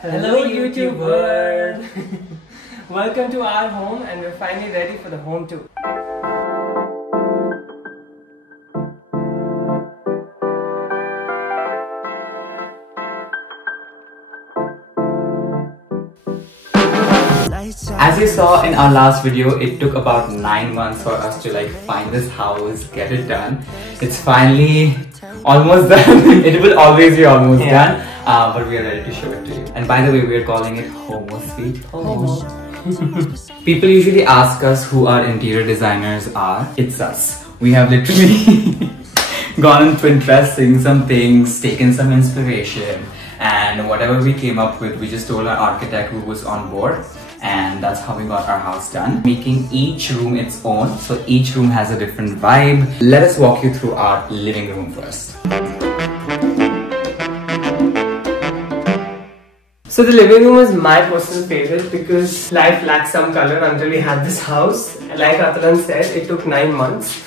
Hello YouTube world! Welcome to our home, and we're finally ready for the home tour. As you saw in our last video, it took about 9 months for us to find this house, get it done. It's finally almost done. It will always be almost done, but we are ready to show it to you. And by the way, we are calling it Homo Sweet Homo. People usually ask us who our interior designers are. It's us. We have literally gone on Pinterest, seen some things, taken some inspiration, and whatever we came up with, we just told our architect who was on board. And that's how we got our house done, making each room its own, so each room has a different vibe. Let us walk you through our living room first. So the living room is my personal favorite because life lacks some color until we had this house. Like Atulan said, it took 9 months.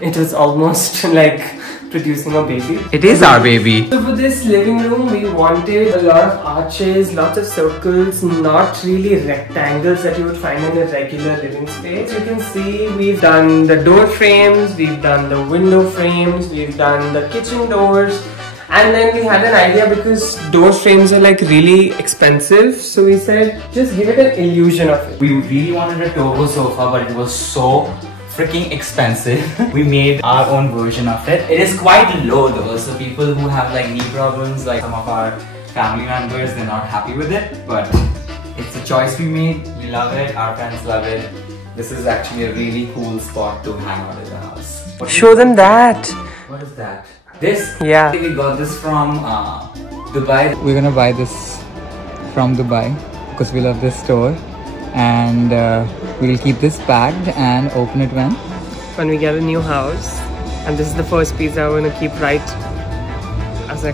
It was almost like producing a baby. It is our baby. So for this living room, we wanted a lot of arches, lots of circles, not really rectangles that you would find in a regular living space. You can see we've done the door frames, we've done the window frames, we've done the kitchen doors. And then we had an idea because door frames are really expensive. So we said, just give it an illusion of it. We really wanted a Togo sofa, but it was so freaking expensive. We made our own version of it. It is quite low though, so people who have knee problems, like some of our family members, they're not happy with it, but it's a choice we made. We love it, our friends love it. This is actually a really cool spot to hang out in the house. Show them that. What is that? This? Yeah. We got this from Dubai. We're gonna buy this from Dubai because we love this store. And we'll keep this packed and open it when we get a new house. And this is the first piece that we're gonna keep right as a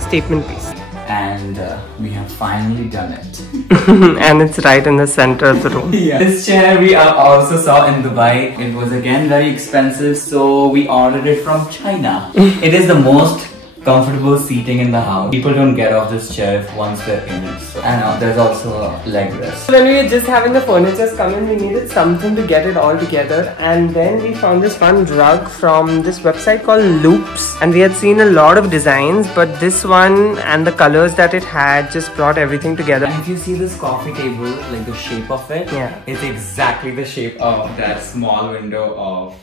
statement piece. And we have finally done it. And it's right in the center of the room. Yeah. This chair we also saw in Dubai. It was again very expensive, so we ordered it from China. It is the most comfortable seating in the house. People don't get off this chair once they're in it. So, and there's also a leg rest. When we were just having the furniture come in, we needed something to get it all together. And then we found this one rug from this website called Loops. And we had seen a lot of designs, but this one and the colors that it had just brought everything together. And if you see this coffee table, the shape of it, it's exactly the shape of that small window of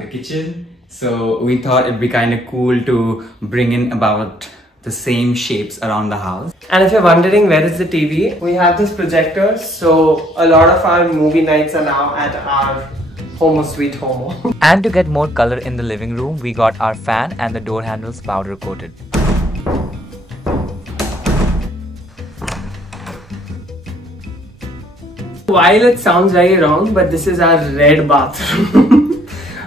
the kitchen. So we thought it'd be kind of cool to bring in about the same shapes around the house. And if you're wondering where is the TV, we have this projector. So a lot of our movie nights are now at our Homo Sweet Homo. And to get more color in the living room, we got our fan and the door handles powder coated. While it sounds very wrong, but this is our red bathroom.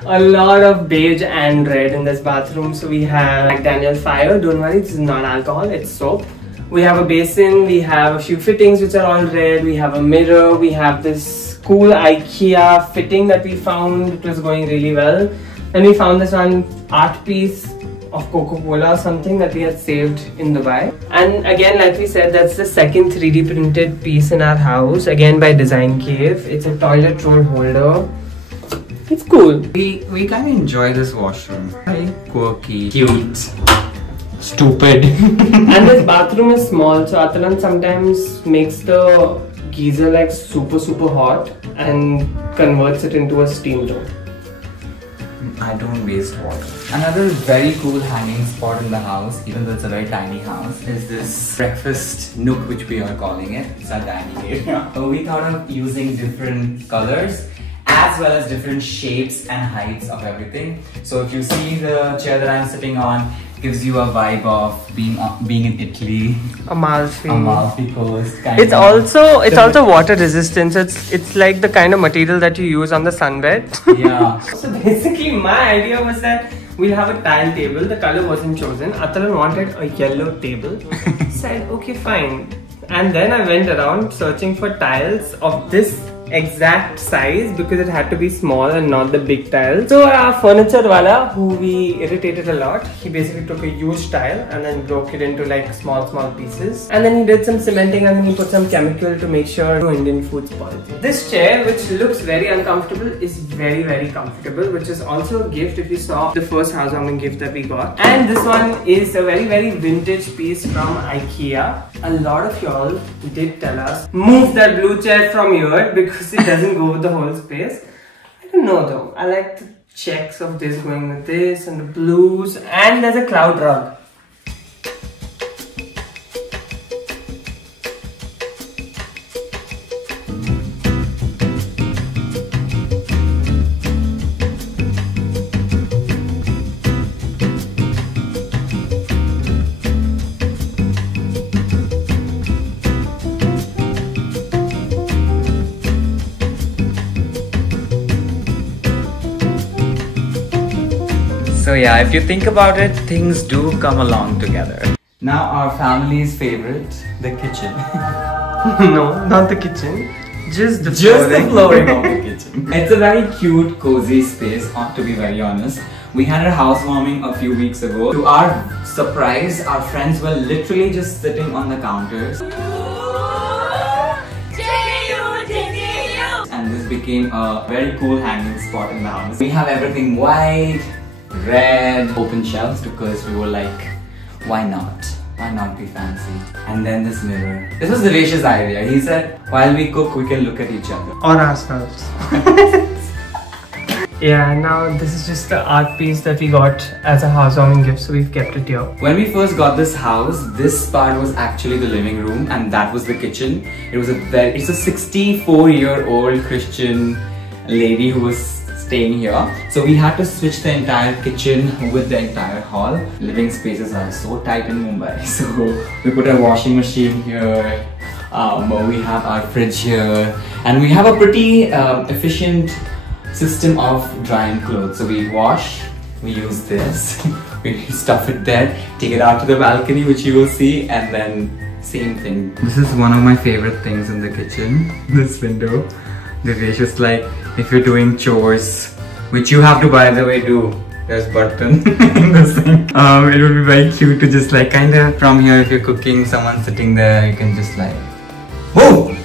A lot of beige and red in this bathroom. So we have Jack Daniel's Fire. Don't worry, this is not alcohol, it's soap. We have a basin, we have a few fittings which are all red. We have a mirror, we have this cool IKEA fitting that we found. It was going really well. And we found this one art piece of Coca-Cola or something that we had saved in Dubai. And again, like we said, that's the second 3D printed piece in our house, again by Design Cave. It's a toilet roll holder. It's cool. We kind of enjoy this washroom. Very quirky, cute, stupid. And this bathroom is small, so Atulan sometimes makes the geyser super hot and converts it into a steam room. I don't waste water. Another very cool hanging spot in the house, even though it's a very tiny house, is this breakfast nook, which we are calling it. It's our dining area. So we thought of using different colors as well as different shapes and heights of everything. So if you see the chair that I'm sitting on, gives you a vibe of being in Italy, Amalfi Coast. It's also water resistant. It's like the kind of material that you use on the sunbed. Yeah. So basically, my idea was that we'll have a tile table. The color wasn't chosen. Atulan wanted a yellow table. Said okay, fine. And then I went around searching for tiles of this exact size because it had to be small and not the big tile. So our furniture wala, who we irritated a lot, he basically took a huge tile and then broke it into like small pieces. And then he did some cementing and then he put some chemical to make sure no Indian food spoils. This chair, which looks very uncomfortable, is very comfortable, which is also a gift if you saw the first housewarming gift that we got. And this one is a very vintage piece from IKEA. A lot of y'all did tell us, move that blue chair from here because it doesn't go with the whole space. I don't know though. I like the checks of this going with this and the blues, and there's a cloud rug. So yeah, if you think about it, things do come along together. Now our family's favorite, the kitchen. No, not the kitchen. Just the flooring of the kitchen. It's a very cute, cozy space, to be very honest. We had a housewarming a few weeks ago. To our surprise, our friends were literally just sitting on the counters. And this became a very cool hanging spot in the house. We have everything white, red, open shelves because we were like, why not? Why not be fancy? And then this mirror. This was Divesh's idea. He said, while we cook, we can look at each other. Or ourselves. Yeah, now this is just the art piece that we got as a housewarming gift, so we've kept it here. When we first got this house, this part was actually the living room and that was the kitchen. It's a 64-year-old Christian lady who was staying here. So we had to switch the entire kitchen with the entire hall. Living spaces are so tight in Mumbai. So we put a washing machine here. We have our fridge here. And we have a pretty efficient system of drying clothes. So we wash, we use this, we stuff it there, take it out to the balcony, which you will see, and then same thing. This is one of my favorite things in the kitchen, this window. Divesh is like, if you're doing chores, which you have to, by the way, do. There's button in this thing. It would be very cute to just like kind of from here, if you're cooking, someone sitting there, you can just like, whoa!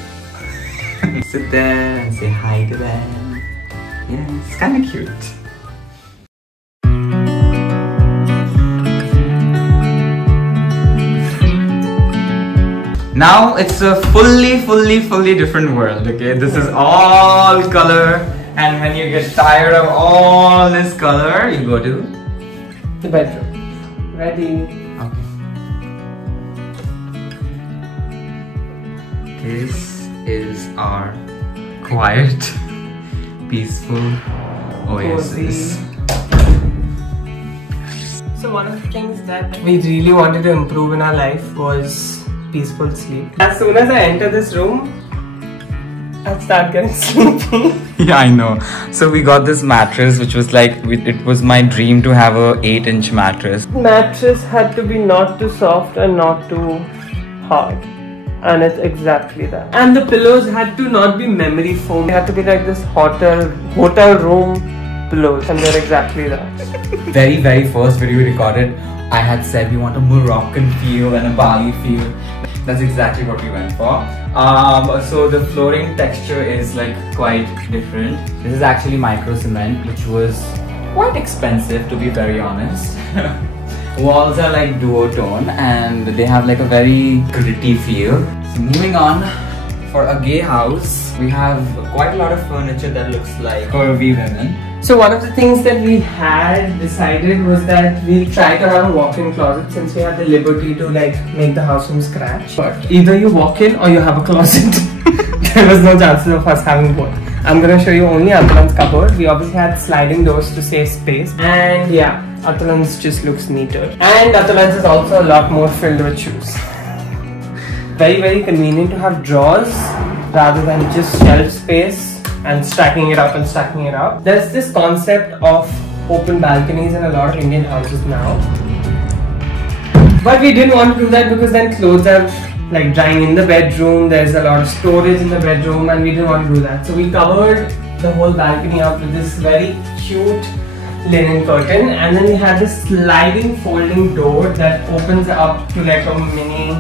Sit there and say hi to them. Yeah, it's kind of cute. Now it's a fully different world, okay? This is all color, and when you get tired of all this color, you go to the bedroom. Ready? Okay. This is our quiet, peaceful oasis. So one of the things that we really wanted to improve in our life was peaceful sleep. As soon as I enter this room, I'd start getting sleepy. Yeah, I know. So we got this mattress, which was like, it was my dream to have a 8-inch mattress. Mattress had to be not too soft and not too hard. And it's exactly that. And the pillows had to not be memory foam. They had to be like this hotel room pillows, and they're exactly that. Very first video we recorded, I had said we want a Moroccan feel and a Bali feel. That's exactly what we went for. So the flooring texture is like quite different. This is actually micro cement, which was quite expensive, to be very honest. Walls are like duotone and they have like a very gritty feel. So moving on, for a gay house, we have quite a lot of furniture that looks like curvy women. So one of the things that we had decided was that we'll try to have a walk-in closet, since we have the liberty to like make the house from scratch. But either you walk in or you have a closet. There was no chances of us having both. I'm gonna show you only Atulan's cupboard. We obviously had sliding doors to save space. And yeah, Atulan's just looks neater. And Atulan's is also a lot more filled with shoes. Very convenient to have drawers rather than just shelf space and stacking it up. There's this concept of open balconies in a lot of Indian houses now. But we didn't want to do that because then clothes are like drying in the bedroom. There's a lot of storage in the bedroom and we didn't want to do that. So we covered the whole balcony up with this very cute linen curtain, and then we had this sliding folding door that opens up to like a mini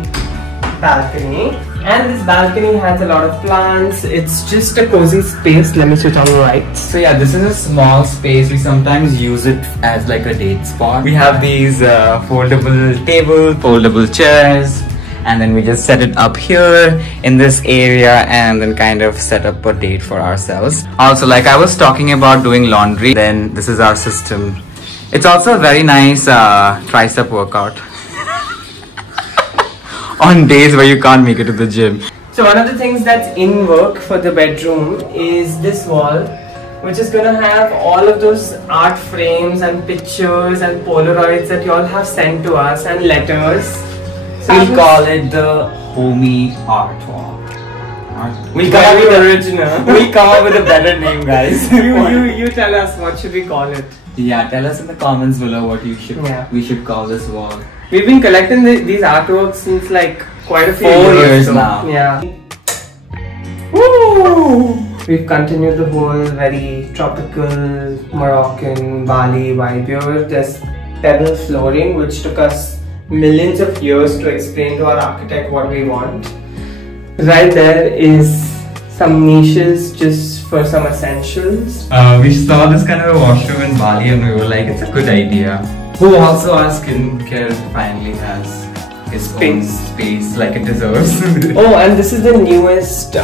balcony. And this balcony has a lot of plants. It's just a cozy space. Let me switch on the lights. So yeah, this is a small space. We sometimes use it as like a date spot. We have these foldable tables, foldable chairs, and then we just set it up here in this area and then kind of set up a date for ourselves. Also, like I was talking about doing laundry, then this is our system. It's also a very nice tricep workout on days where you can't make it to the gym. So one of the things that's in work for the bedroom is this wall, which is gonna have all of those art frames and pictures and Polaroids that you all have sent to us and letters. So We'll call it the Homie Art Wall. We'll come up with the original. We'll come up with a better name, guys. you tell us, what should we call it? Yeah, tell us in the comments below what we should call this wall. We've been collecting these artworks since like quite a few 4 years so, now. Yeah. Woo! We've continued the whole very tropical Moroccan Bali vibe here. There's pebble flooring, which took us millions of years to explain to our architect what we want. Right there is some niches just for some essentials. We saw this kind of a washroom in Bali and we were like, it's a good idea. Who also our skincare finally has its own space like it deserves. Oh, and this is the newest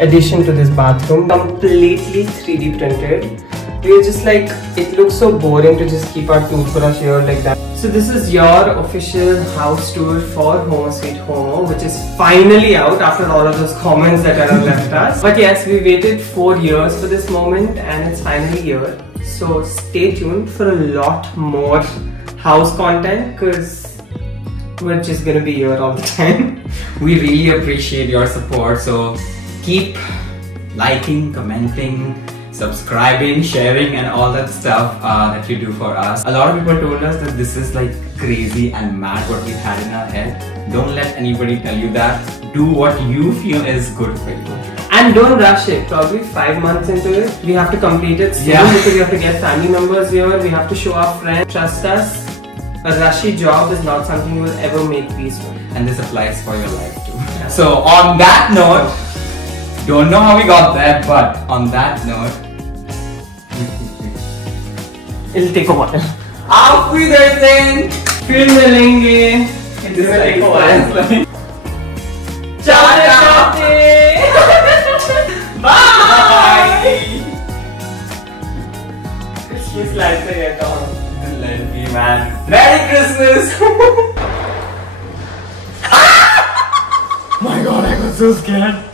addition to this bathroom. Completely 3D printed. We were just like, it looks so boring to just keep our toothbrush here like that. So this is your official house tour for Homo Sweet Homo, which is finally out after all of those comments that have left us. But yes, we waited 4 years for this moment and it's finally here. So stay tuned for a lot more house content because we're just gonna be here all the time. We really appreciate your support, so keep liking, commenting, subscribing, sharing and all that stuff that you do for us. A lot of people told us that this is like crazy and mad what we had in our head. Don't let anybody tell you that. Do what you feel is good for you. And don't rush it. Probably 5 months into it. We have to complete it soon because we have to get family members here. We have to show our friends. Trust us. A rushy job is not something you will ever make peace with. And this applies for your life too. Yeah. So on that note, don't know how we got there, but on that note, it'll take a while. Auf Wiedersehen! फिर मिलेंगे. This will take a while. Ciao! Bye! Christmas lights are yet on. Let me, man. Merry Christmas! My god, I got so scared.